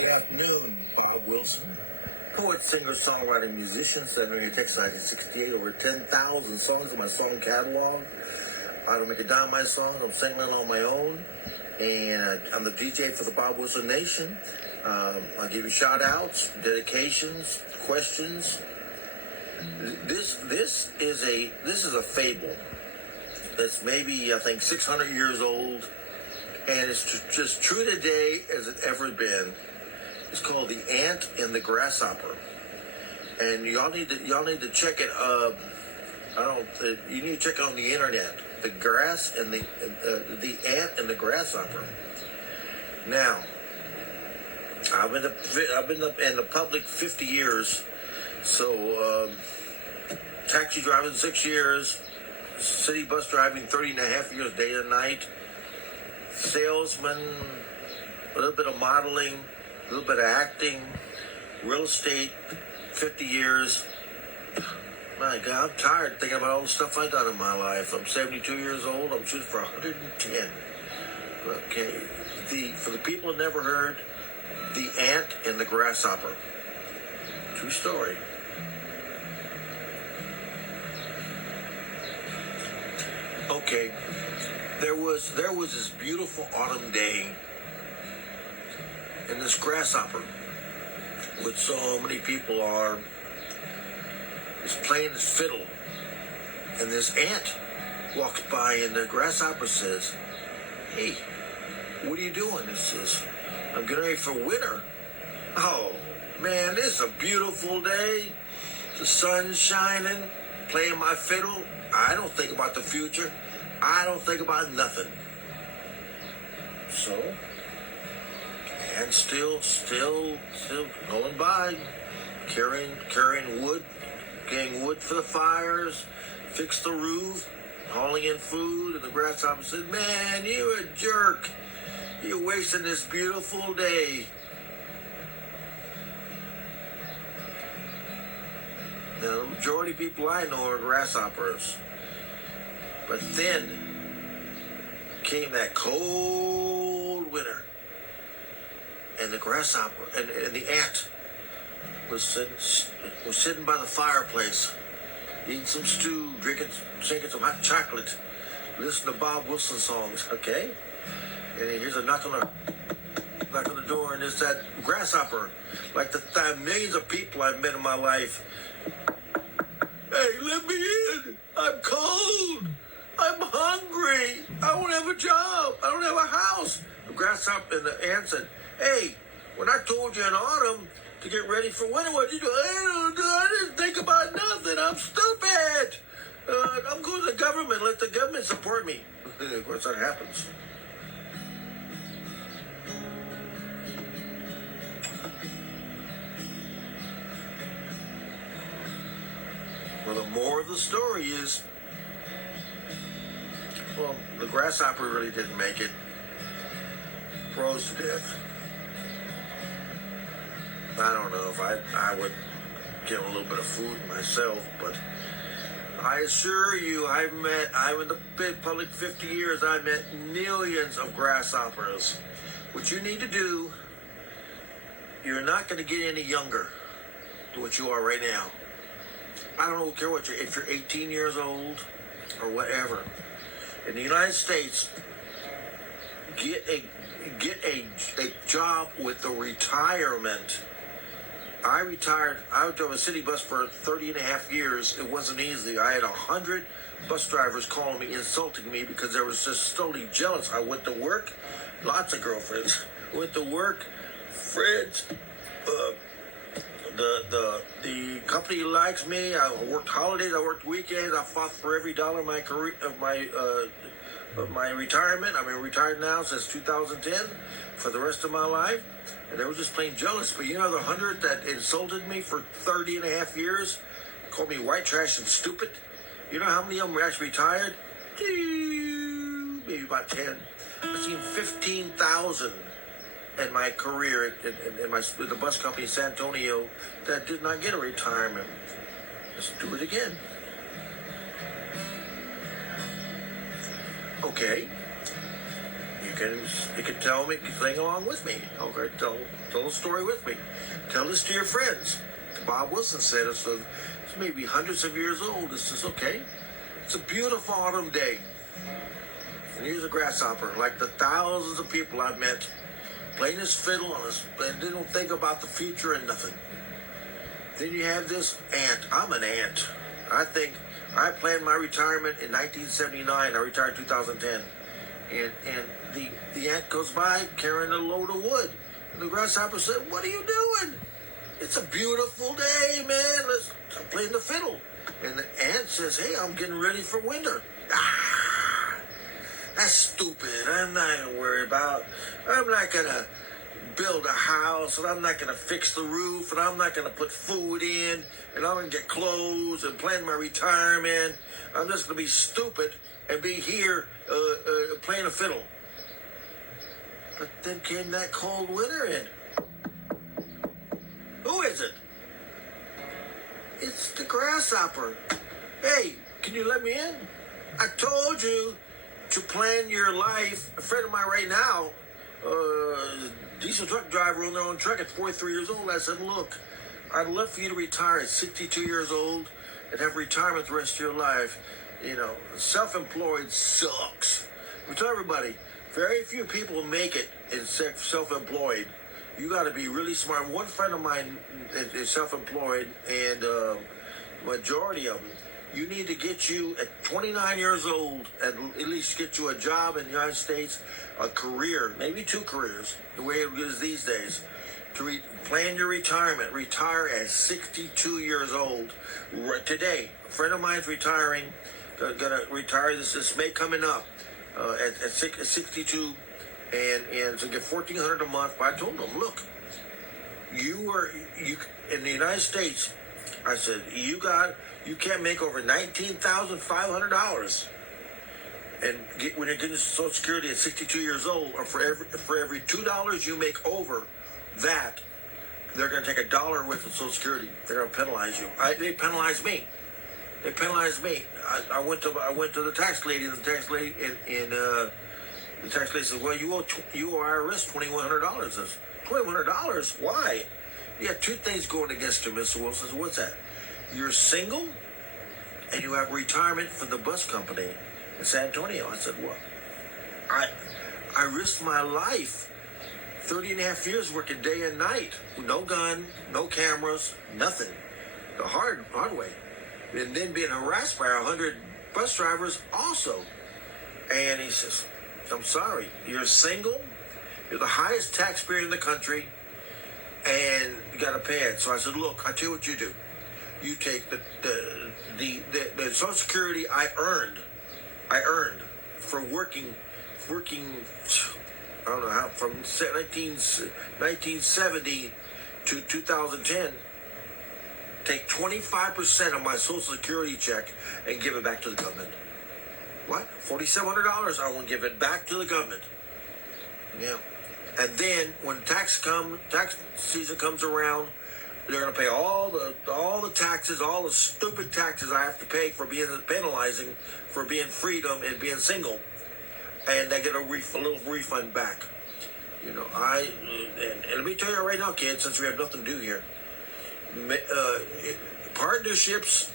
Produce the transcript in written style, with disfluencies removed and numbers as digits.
Good afternoon, Bob Wilson. Poet, singer, songwriter, musician, sent me a text 1968, over 10,000 songs in my song catalog. I don't make a dime my songs, I'm singing on my own. And I'm the DJ for the Bob Wilson Nation. I'll give you shout outs, dedications, questions. This is a fable. It's maybe, I think, 600 years old, and it's just true today as it ever been. It's called The Ant and the Grasshopper, and y'all need to check it. You need to check it on the internet. The grass and the ant and the grasshopper. Now, I've been in the public 50 years, so taxi driving 6 years, city bus driving 30 and a half years, day and night, salesman, a little bit of modeling, a little bit of acting, real estate, 50 years. My God, I'm tired thinking about all the stuff I've done in my life. I'm 72 years old. I'm shooting for 110. Okay. For the people who never heard, The Ant and the Grasshopper. True story. Okay. There was this beautiful autumn day, and this grasshopper, which so many people are, is playing his fiddle, and this ant walks by, and the grasshopper says, "Hey, what are you doing?" He says, "I'm getting ready for winter." "Oh man, this is a beautiful day. The sun's shining, playing my fiddle. I don't think about the future. I don't think about nothing." So, and still going by, carrying wood, getting wood for the fires, fix the roof, hauling in food, and the grasshopper said, "Man, you a jerk. You're wasting this beautiful day." Now, the majority of people I know are grasshoppers. But then came that cold winter, and the grasshopper and the ant was sitting by the fireplace, eating some stew, drinking some hot chocolate, listening to Bob Wilson songs. Okay, and here's a knock on the door, and it's that grasshopper, like the millions of people I've met in my life. "Hey, let me in. I'm cold. I'm hungry. I don't have a job. I don't have a house." The grasshopper and the ant said, "Hey, when I told you in autumn to get ready for winter, what'd you do?" I didn't think about nothing. I'm stupid. I'm going to the government. Let the government support me." Of course, that happens. Well, the moral of the story is, well, the grasshopper really didn't make it. Froze to death. I don't know if I would give him a little bit of food myself, but I assure you, I'm in the public 50 years, I met millions of grasshoppers. What you need to do, you're not going to get any younger than what you are right now. I don't care if you're 18 years old or whatever. In the United States, get a job with the retirement. I retired. I drove a city bus for 30 and a half years. It wasn't easy. I had 100 bus drivers calling me, insulting me because they were just totally jealous. I went to work, lots of girlfriends. Went to work, friends. The company likes me. I worked holidays. I worked weekends. I fought for every dollar of my career of my retirement. I've been retired now since 2010 for the rest of my life, and they were just plain jealous. But you know, the 100 that insulted me for 30 and a half years, called me white trash and stupid. You know how many of them were actually retired? Maybe about 10. I've seen 15,000 in my career in the bus company in San Antonio that did not get a retirement. Let's do it again. Okay. You you can tell me, sing along with me. Okay, tell the story with me. Tell this to your friends. Bob Wilson said it's maybe hundreds of years old. This is okay. It's a beautiful autumn day. And here's a grasshopper, like the thousands of people I've met, playing his fiddle and didn't think about the future and nothing. Then you have this ant. I'm an ant. I think I planned my retirement in 1979. I retired in 2010. And the ant goes by carrying a load of wood. And the grasshopper said, "What are you doing? It's a beautiful day, man. I'm playing the fiddle." And the ant says, "Hey, I'm getting ready for winter." Ah, that's stupid. I'm not going to worry about. I'm not going to build a house, and I'm not going to fix the roof, and I'm not going to put food in, and I'm going to get clothes and plan my retirement. I'm just going to be stupid and be here playing a fiddle. But then came that cold winter in. Who is it? It's the grasshopper. "Hey, can you let me in? I told you to plan your life." A friend of mine right now, diesel truck driver on their own truck at 43 years old. I said, "Look, I'd love for you to retire at 62 years old and have retirement the rest of your life. You know, self-employed sucks." We tell everybody, very few people make it in self-employed. You got to be really smart. One friend of mine is self-employed, and majority of them, you need to get you at 29 years old, at least get you a job in the United States, a career, maybe 2 careers, the way it is these days, to plan your retirement. Retire at 62 years old. Today, a friend of mine's retiring, going to retire this May coming up at 62, and to get $1,400 a month. But I told him, "Look, you in the United States," I said, you can't make over $19,500, and when you're getting Social Security at 62 years old, or for every $2 you make over that, they're going to take $1 away from Social Security. They're going to penalize you. They penalized me. I went to the tax lady, and the tax lady the tax lady said, "Well, you owe IRS $2,100. $2,100? Why?" "You got 2 things going against you, Mr. Wilson." I said, "What's that?" "You're single, and you have retirement from the bus company in San Antonio." I said, "What?" I risked my life, 30 and a half years working day and night, no gun, no cameras, nothing, the hard way, and then being harassed by 100 bus drivers also. And he says, "I'm sorry, you're single, you're the highest taxpayer in the country, and you got to pay it." So I said, "Look, I tell you what you do. You take the Social Security I earned for working, I don't know how, from 1970 to 2010, take 25% of my Social Security check and give it back to the government." "What? $4,700? I want to give it back to the government." Yeah. And then when tax season comes around, they're going to pay all the taxes, all the stupid taxes I have to pay for being penalizing for being freedom and being single, and they get a little refund back. You know, and let me tell you right now, kids, since we have nothing to do here, partnerships